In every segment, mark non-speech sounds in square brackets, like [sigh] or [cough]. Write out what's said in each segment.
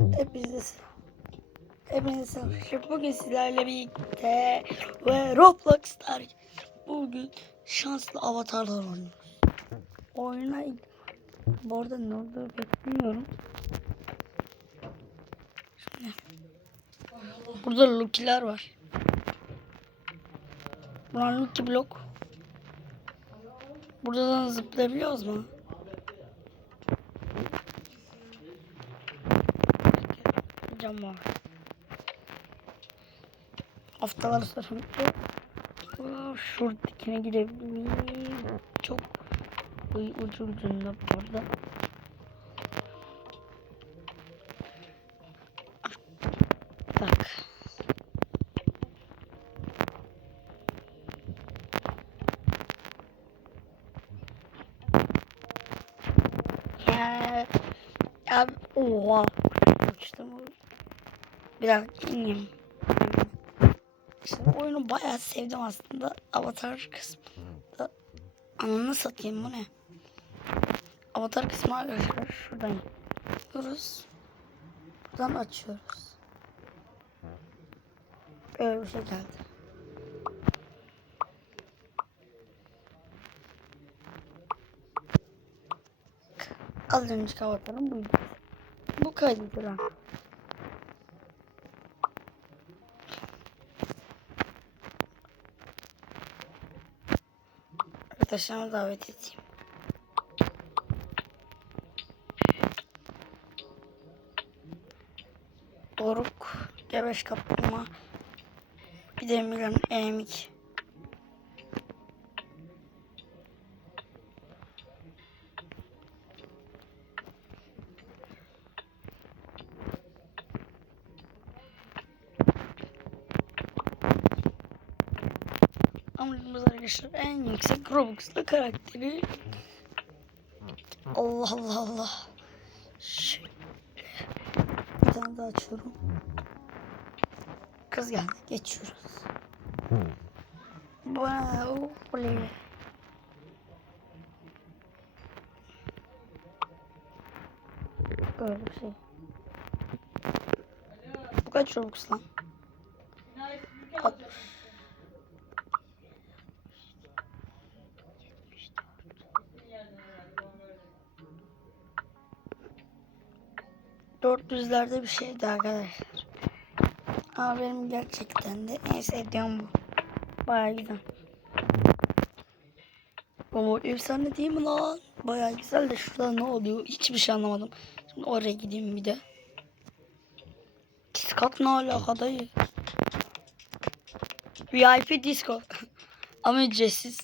Hepinize selam. Bugün sizlerle birlikte ve Roblox'tar. Bugün şanslı avatarlar oynuyoruz. Oyuna bu arada ne pek bilmiyorum. Şimdi, burada Lucky'ler var. Bunlar Lucky blok. Buradan zıplayabiliyoruz mu? Cam var. Haftalar sonra şuradakine gidebilir miyim? Çok ucu ucunda bu arada. Tak. Ya, abi, oha. Bu. Biraz ineyim. Bu oyunu bayağı sevdim aslında. Avatar kısmında. Ananı satayım bu ne? Avatar kısmı arkadaşlar şuradan yapıyoruz. Buradan açıyoruz. Böyle bir şey geldi. Az önceki avatarım buydu. Bu kaydıran. Arkadaşlarımı davet edeyim. Doruk, Gebeş Kaplumbağa, bir de Milan Emik. Amacımız arkadaşlar en yüksek Robux'lu karakteri. Allah Allah Allah. Şöyle. Bir tane daha açıyorum. Kız geldi. Geçiyoruz. Wow. Oley. Böyle bir şey. Bu kaç Robux lan? 60. Dört yüzlerde bir şeydi arkadaşlar. Ama benim gerçekten de en sevdiğim bu. Baya güzel. Ama efsane değil mi lan? Baya güzel de şurada ne oluyor? Hiçbir şey anlamadım. Şimdi oraya gideyim bir de. Discord ne alaka dayı? VIP disco. [laughs] Ama ücretsiz.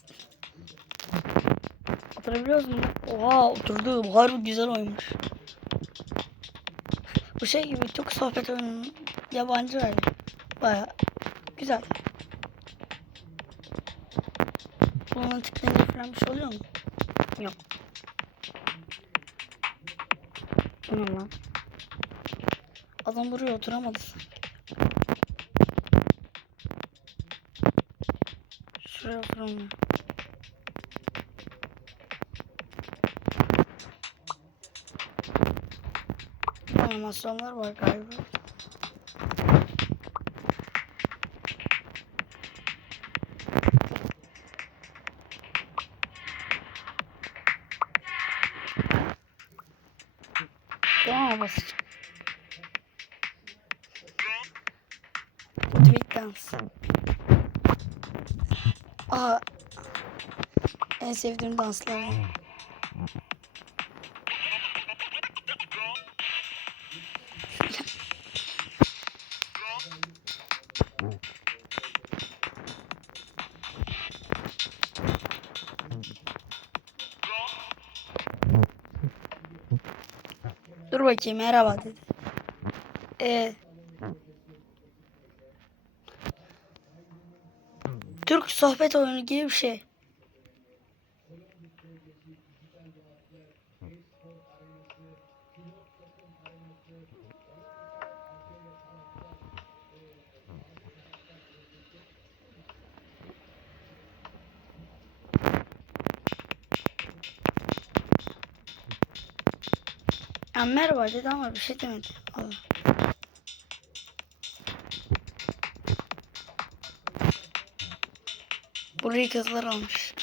Oturabiliyoruz mu? Oha oturdum. Harbi güzel oymuş. Bu şey gibi çok sohbet oyunu yabancı öyle. Baya güzel. Bununla tıklayınca falan bir şey oluyor mu? Yok. Bu ne lan? Adam buraya oturamadı. Şuraya oturamıyor. Animasyonlar var galiba. Tamam basacağım. Tweet dance. Aa. En sevdiğim danslar. Dur bakayım merhaba dedi. Ee, Türk sohbet oyunu gibi bir şey. Ya merhaba dedi ama bir şey demedi. Allah. Burayı kızlar almış.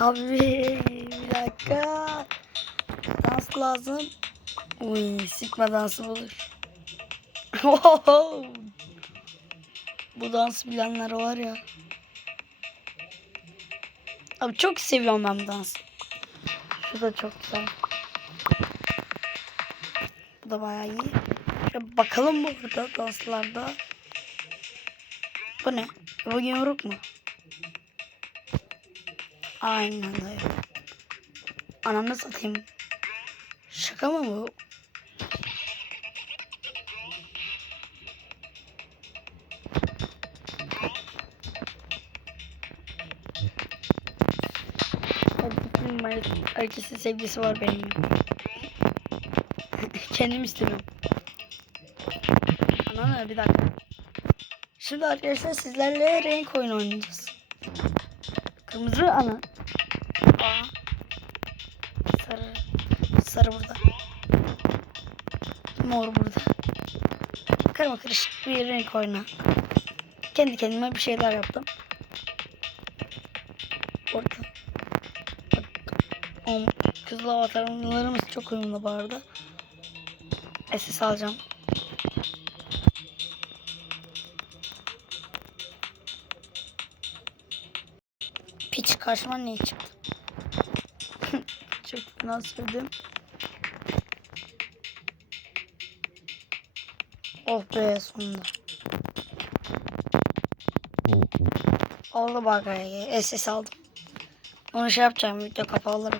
Abi bir dakika. Dans lazım. Uy sikma dansı bulur. [laughs] Bu dans bilenler var ya. Abi çok seviyorum ben bu dansı. Şu da çok güzel. Bu da bayağı iyi. Şöyle bakalım burada danslarda. Bu ne? Bu yumruk mu? Aynen öyle. Ananı satayım. Şaka mı bu? Herkesin sevgisi var benim. Kendim istiyorum. Ananı bir dakika. Şimdi arkadaşlar sizlerle renk oyunu oynayacağız. Kırmızı ana. Aa. Sarı. Sarı burada. Mor burada. Karma karışık bir renk oyunu. Kendi kendime bir şeyler yaptım. Orada. O kızıl avatarlarımız çok uyumlu bu arada. SS alacağım. Piç karşıma niye çıktı? [laughs] çok fena sürdüm. Oh be sonunda. Oldu bak SS aldım. Onu şey yapacağım video kapalı.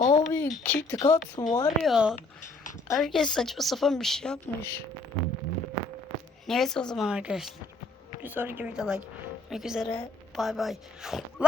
Abi KitKat var ya. Herkes saçma sapan bir şey yapmış. Neyse o zaman arkadaşlar. Bir sonraki videoda görüşmek üzere. Bay bay. Lan